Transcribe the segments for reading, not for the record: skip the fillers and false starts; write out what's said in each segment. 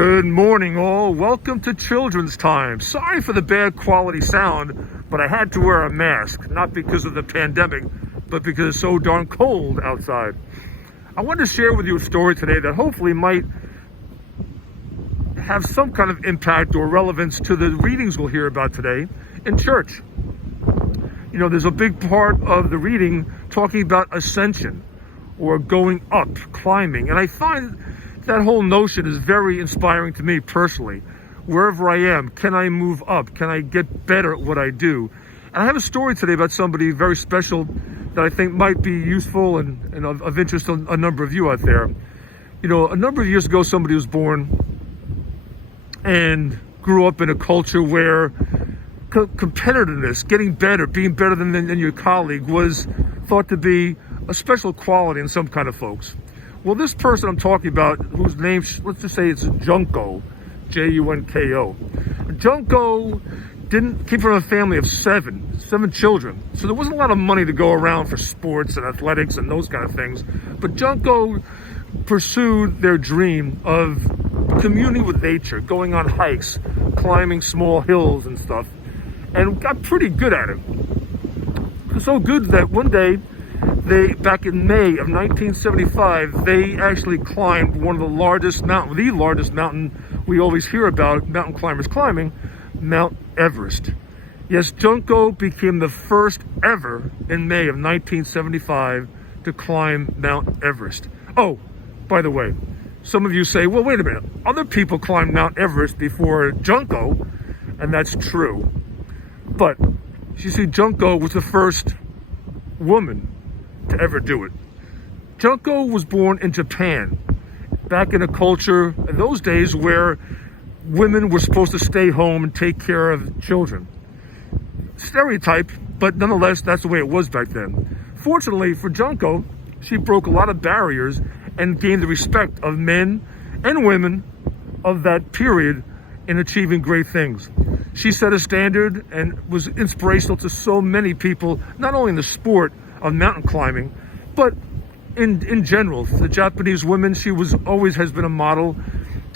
Good morning, all. Welcome to Children's Time. Sorry for the bad quality sound, but I had to wear a mask, not because of the pandemic, but because it's so darn cold outside. I wanted to share with you a story today that hopefully might have some kind of impact or relevance to the readings we'll hear about today in church. You know, there's a big part of the reading talking about ascension or going up, climbing, and I find that whole notion is very inspiring to me personally. Wherever I am, can I move up? Can I get better at what I do? And I have a story today about somebody very special that I think might be useful and of interest to a number of you out there. You know, a number of years ago, somebody was born and grew up in a culture where competitiveness, getting better, being better than your colleague was thought to be a special quality in some kind of folks. Well, this person I'm talking about, whose name, let's just say it's Junko, Junko. Junko came from a family of seven children. So there wasn't a lot of money to go around for sports and athletics and those kind of things. But Junko pursued their dream of communing with nature, going on hikes, climbing small hills and stuff, and got pretty good at it. So good that one day, back in May of 1975, they actually climbed one of the largest mountain we always hear about, mountain climbers climbing, Mount Everest. Yes, Junko became the first ever in May of 1975 to climb Mount Everest. Oh, by the way, some of you say, well, wait a minute, other people climbed Mount Everest before Junko, and that's true. But, you see, Junko was the first woman to ever do it. Junko was born in Japan, back in a culture in those days where women were supposed to stay home and take care of children. Stereotype, but nonetheless, that's the way it was back then. Fortunately for Junko, she broke a lot of barriers and gained the respect of men and women of that period in achieving great things. She set a standard and was inspirational to so many people, not only in the sport of mountain climbing, but in general. The Japanese women, she always has been a model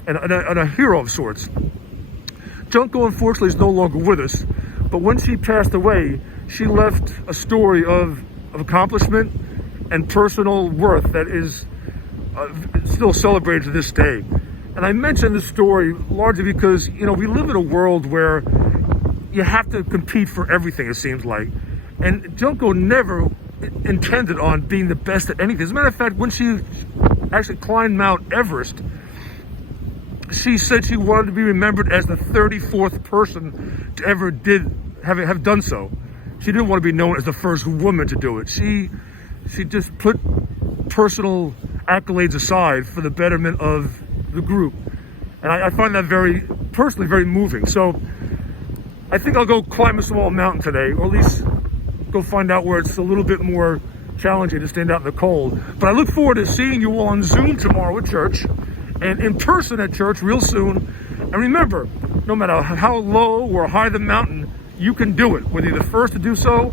and a hero of sorts. Junko, unfortunately, is no longer with us, but when she passed away, she left a story of accomplishment and personal worth that is still celebrated to this day. And I mention this story largely because, you know, we live in a world where you have to compete for everything, it seems like. And Junko never intended on being the best at anything. As a matter of fact, when she actually climbed Mount Everest, she said she wanted to be remembered as the 34th person to ever have done so. She didn't want to be known as the first woman to do it. She just put personal accolades aside for the betterment of the group. And I find that personally very moving. So I think I'll go climb a small mountain today, or at least go find out where it's a little bit more challenging to stand out in the cold. But I look forward to seeing you all on Zoom tomorrow at church and in person at church real soon. And remember, no matter how low or high the mountain, you can do it, whether you're the first to do so,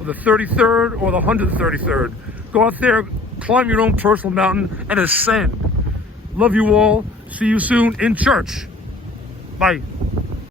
or the 33rd, or the 133rd. Go out there, climb your own personal mountain, and ascend. Love you all. See you soon in church. Bye.